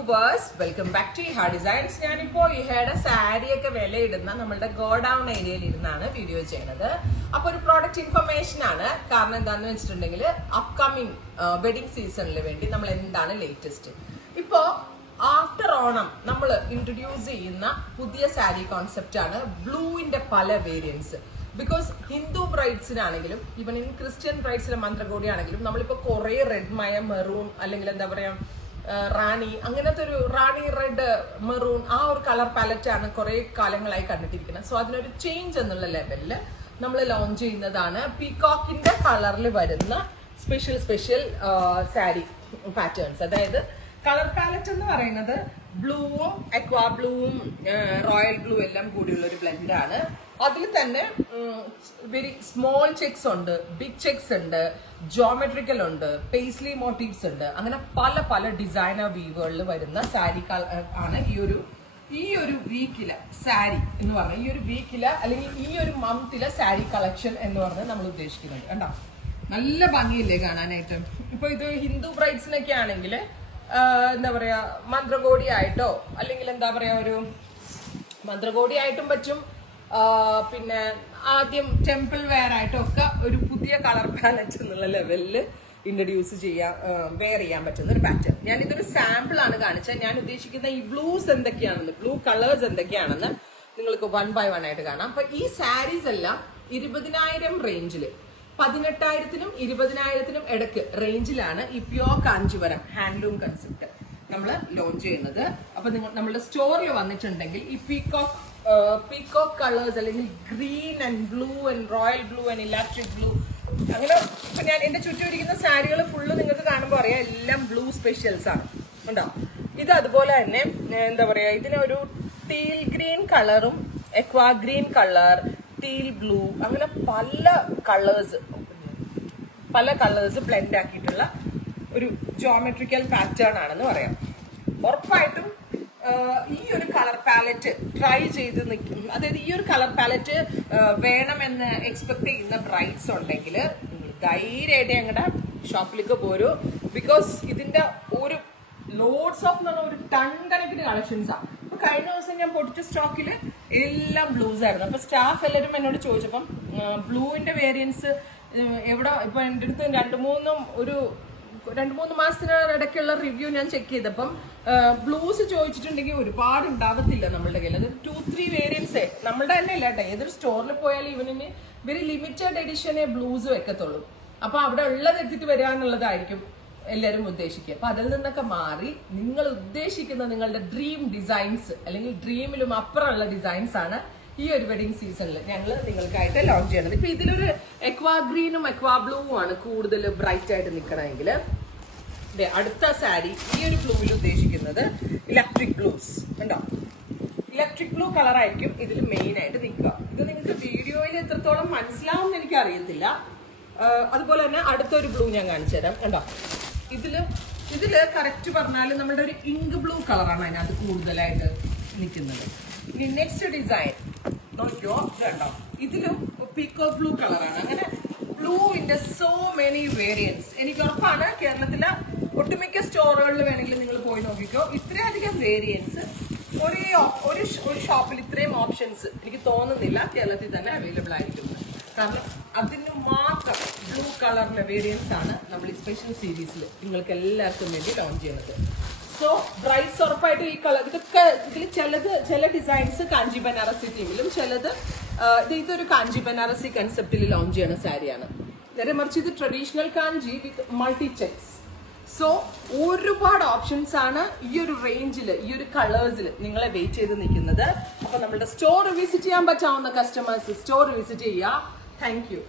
viewers, welcome back to Iha Designs. ഞാനിപ്പോൾ ഇഹയുടെ സാരിയൊക്കെ വിലയിടുന്ന നമ്മളുടെ ഗോഡൗൺ ഏരിയയിൽ ഇരുന്നാണ് വീഡിയോ ചെയ്യുന്നത്. അപ്പോൾ ഒരു പ്രോഡക്റ്റ് ഇൻഫർമേഷൻ ആണ്. കാരണം എന്താണെന്ന് വെച്ചിട്ടുണ്ടെങ്കിൽ അപ്കമിങ് വെഡിങ് സീസണിൽ വേണ്ടി നമ്മൾ എന്താണ് ലേറ്റസ്റ്റ്. ഇപ്പോൾ ആഫ്റ്റർ ഓണം നമ്മൾ ഇൻട്രൊഡ്യൂസ് ചെയ്യുന്ന പുതിയ സാരി കോൺസെപ്റ്റ് ആണ് ബ്ലൂവിന്റെ പല വേരിയൻസ്. ബിക്കോസ് ഹിന്ദു ബ്രൈഡ്സിനാണെങ്കിലും ഈവൻ ഇൻ ക്രിസ്ത്യൻ ബ്രൈഡ്സിലെ മന്ത്രകോടി ആണെങ്കിലും നമ്മളിപ്പോൾ കുറേ റെഡ് മയ മെറൂൺ അല്ലെങ്കിൽ എന്താ പറയാ റാണി അങ്ങനത്തെ ഒരു റാണി റെഡ് മെറൂൺ ആ ഒരു കളർ പാലറ്റ് ആണ് കുറെ കാലങ്ങളായി കണ്ടിട്ടിരിക്കുന്നത്. സോ അതിനൊരു ചേഞ്ച് എന്നുള്ള ലെവലിൽ നമ്മൾ ലോഞ്ച് ചെയ്യുന്നതാണ് പീകോക്കിന്റെ കളറിൽ വരുന്ന സ്പെഷ്യൽ സാരി പാറ്റേൺസ്. അതായത് കളർ പാലറ്റ് എന്ന് പറയുന്നത് ബ്ലൂവും അക്വാ ബ്ലൂവും റോയൽ ബ്ലൂ എല്ലാം കൂടിയുള്ള ഒരു ബ്ലെൻഡ് ആണ്. അതിൽ തന്നെ വെരി സ്മോൾ ചെക്സ് ഉണ്ട്, ബിഗ് ചെക്സ് ഉണ്ട്, ജോമെട്രിക്കൽ ഉണ്ട്, പേസ്ലി മോട്ടീവ്സ് ഉണ്ട്. അങ്ങനെ പല പല ഡിസൈനർ വീവുകളിൽ വരുന്ന സാരി ആണ് ഈ ഒരു വീക്കിലെ സാരി എന്ന് പറഞ്ഞാൽ ഈ ഒരു വീക്കിലെ അല്ലെങ്കിൽ ഈ ഒരു മന്തിലെ സാരി കളക്ഷൻ എന്ന് പറഞ്ഞാൽ നമ്മൾ ഉദ്ദേശിക്കുന്നത്. കണ്ടോ, നല്ല ഭംഗിയില്ലേ കാണാനായിട്ട്. ഇപ്പൊ ഇത് ഹിന്ദു ബ്രൈഡ്സിനൊക്കെ ആണെങ്കിൽ എന്താ പറയാ മന്ത്രകോടി ആയിട്ടോ അല്ലെങ്കിൽ എന്താ പറയാ ഒരു മന്ത്രകോടി ആയിട്ടും പറ്റും, പിന്നെ ആദ്യം ടെമ്പിൾ വെയർ ആയിട്ടും ഒക്കെ ഒരു പുതിയ കളർ പാലറ്റ് എന്നുള്ള ലെവലിൽ ഇൻട്രൊഡ്യൂസ് വെയർ ചെയ്യാൻ പറ്റുന്ന ഒരു പാറ്റേൺ. ഞാൻ ഇതൊരു സാമ്പിൾ ആണ് കാണിച്ചത്. ഞാൻ ഉദ്ദേശിക്കുന്ന ഈ ബ്ലൂസ് എന്തൊക്കെയാണെന്ന്, ബ്ലൂ കളേഴ്സ് എന്തൊക്കെയാണെന്ന് നിങ്ങൾക്ക് 1 by 1 ആയിട്ട് കാണാം. അപ്പൊ ഈ സാരീസ് എല്ലാം 20,000 റേഞ്ചിൽ 18,000-നും 20,000-നും ഇടയ്ക്ക് റേഞ്ചിലാണ് ഈ പ്യോർ കാഞ്ചീപുരം ഹാൻഡ്ലൂം കൺസെപ്റ്റ് നമ്മൾ ലോഞ്ച് ചെയ്യുന്നത്. അപ്പൊ നമ്മളുടെ സ്റ്റോറിൽ വന്നിട്ടുണ്ടെങ്കിൽ ഈ പീകോക്ക് കളേഴ്സ് അല്ലെങ്കിൽ green and blue and royal blue and electric blue അങ്ങനെ ഇപ്പൊ ഞാൻ എന്റെ ചുറ്റും ഇരിക്കുന്ന സാരികൾ ഫുള്ള് നിങ്ങൾക്ക് കാണുമ്പോൾ അറിയാം എല്ലാം ബ്ലൂ സ്പെഷ്യൽസ് ആണ്. ഉണ്ടോ, ഇത് അതുപോലെ തന്നെ എന്താ പറയാ ഇതിനൊരു ടീൽ ഗ്രീൻ കളറും aqua green colour, teal blue അങ്ങനെ പല കളേഴ്സ് ബ്ലെൻഡ് ആക്കിയിട്ടുള്ള ഒരു ജോമെട്രിക്കൽ പാറ്റേൺ ആണെന്ന് പറയാം. ഉറപ്പായിട്ടും ഈ ഒരു കളർ പാലറ്റ് ട്രൈ ചെയ്ത് നിൽക്കും. അതായത് ഈ ഒരു കളർ പാലറ്റ് വേണമെന്ന് എക്സ്പെക്ട് ചെയ്യുന്ന ബ്രൈഡ്സ് ഉണ്ടെങ്കിൽ ധൈര്യമായിട്ട് ഞങ്ങളുടെ ഷോപ്പിലേക്ക് പോരൂ. ബിക്കോസ് ഇതിന്റെ ഒരു ലോഡ്സ് ഓഫ് എന്ന് പറഞ്ഞാൽ ഒരു ടൺ കണക്കിന് കളക്ഷൻസ് ആണ്. അപ്പൊ കഴിഞ്ഞ ദിവസം ഞാൻ പൊട്ടിച്ച സ്റ്റോക്കിൽ എല്ലാം ബ്ലൂസ് ആയിരുന്നു. അപ്പൊ സ്റ്റാഫ് എല്ലാവരും എന്നോട് ചോദിച്ചപ്പം ബ്ലൂവിന്റെ വേരിയൻസ് എവിടെ ഇപ്പൊ എൻ്റെ അടുത്ത് രണ്ട് മൂന്ന് മാസത്തിനിടയ്ക്കുള്ള റിവ്യൂ ഞാൻ ചെക്ക് ചെയ്തപ്പം ബ്ലൂസ് ചോദിച്ചിട്ടുണ്ടെങ്കിൽ ഒരുപാട് ഉണ്ടാകത്തില്ല നമ്മളുടെ കയ്യിൽ. അത് 2-3 വേരിയൻസേ നമ്മളുടെ തന്നെ ഇല്ല കേട്ടോ. ഏതൊരു സ്റ്റോറിൽ പോയാലും ഇവനിന് വെരി ലിമിറ്റഡ് എഡിഷനെ ബ്ലൂസ് വെക്കത്തുള്ളൂ. അപ്പൊ അവിടെ ഉള്ളത് എടുത്തിട്ട് വരിക എന്നുള്ളതായിരിക്കും എല്ലാവരും ഉദ്ദേശിക്കുക. അപ്പൊ അതിൽ നിന്നൊക്കെ മാറി നിങ്ങൾ ഉദ്ദേശിക്കുന്ന നിങ്ങളുടെ ഡ്രീം ഡിസൈൻസ് അല്ലെങ്കിൽ ഡ്രീമിലും അപ്പുറമുള്ള ഡിസൈൻസ് ആണ് ഈ ഒരു വെഡിങ് സീസണിൽ ഞങ്ങൾ നിങ്ങൾക്കായിട്ട് ലോഞ്ച് ചെയ്യണത്. ഇപ്പൊ ഇതിലൊരു എക്വാ ഗ്രീനും എക്വാ ബ്ലൂവും ആണ് കൂടുതൽ ബ്രൈറ്റ് ആയിട്ട് നിൽക്കണമെങ്കിൽ അടുത്ത സാരി ഈ ഒരു ബ്ലൂവിൽ ഉദ്ദേശിക്കുന്നത് ഇലക്ട്രിക് ബ്ലൂസ് ഉണ്ടോ. ഇലക്ട്രിക് ബ്ലൂ കളർ ആയിരിക്കും ഇതിൽ മെയിൻ ആയിട്ട് നിൽക്കുക. ഇത് നിങ്ങൾക്ക് വീഡിയോയിൽ എത്രത്തോളം മനസ്സിലാവും എന്ന് എനിക്ക് അറിയത്തില്ല. അതുപോലെ തന്നെ അടുത്തൊരു ബ്ലൂ ഞാൻ കാണിച്ചു തരാം. കണ്ടോ, ഇതില് കറക്റ്റ് പറഞ്ഞാൽ നമ്മുടെ ഒരു ഇങ്ക് ബ്ലൂ കളറാണ് അതിനകത്ത് കൂടുതലായിട്ട് നിൽക്കുന്നത്. ഇനി നെക്സ്റ്റ് ഡിസൈൻ നോക്കിയോ, കണ്ടോ, ഇതിലും പീകോക്ക് ബ്ലൂ കളറാണ്. അങ്ങനെ ബ്ലൂവിന്റെ സോ മെനി വേരിയൻസ്. എനിക്ക് ഉറപ്പാണ് കേരളത്തിലെ ഒട്ടുമിക്ക സ്റ്റോറുകളിൽ വേണമെങ്കിൽ നിങ്ങൾ പോയി നോക്കിക്കോ. ഇത്രയധികം വേരിയൻസ് ഒരു ഷോപ്പിൽ ഇത്രയും ഓപ്ഷൻസ് എനിക്ക് തോന്നുന്നില്ല കേരളത്തിൽ തന്നെ അവൈലബിൾ ആയിരിക്കുന്നത്. കാരണം അതിന് മാത്രം ബ്ലൂ കളറിലെ വേരിയൻസ് ആണ് നമ്മൾ ഈ സ്പെഷ്യൽ സീരീസിൽ നിങ്ങൾക്ക് എല്ലാവർക്കും വേണ്ടി ലോഞ്ച് ചെയ്യുന്നത്. സോ ബ്രൈഡ്സ് ഉറപ്പായിട്ട് ഈ കളർ ഇതൊക്കെ ഇതിൽ ചില ഡിസൈൻസ് കാഞ്ചി ബനാറസി ടീമിലും ഇതൊരു കാഞ്ചി ബനാറസി കൺസെപ്റ്റിൽ ലോഞ്ച് ചെയ്യുന്ന സാരിയാണ്. നേരെ മറിച്ച് ഇത് traditional Kanchi with multi checks. So ഒരുപാട് ഓപ്ഷൻസ് ആണ് ഈ ഒരു റേഞ്ചിൽ ഈ ഒരു കളേഴ്സിൽ നിങ്ങളെ വെയിറ്റ് ചെയ്ത് നിൽക്കുന്നത്. അപ്പൊ നമ്മുടെ സ്റ്റോർ വിസിറ്റ് ചെയ്യാൻ പറ്റാവുന്ന കസ്റ്റമേഴ്സ് സ്റ്റോർ വിസിറ്റ് ചെയ്യുക. Thank you.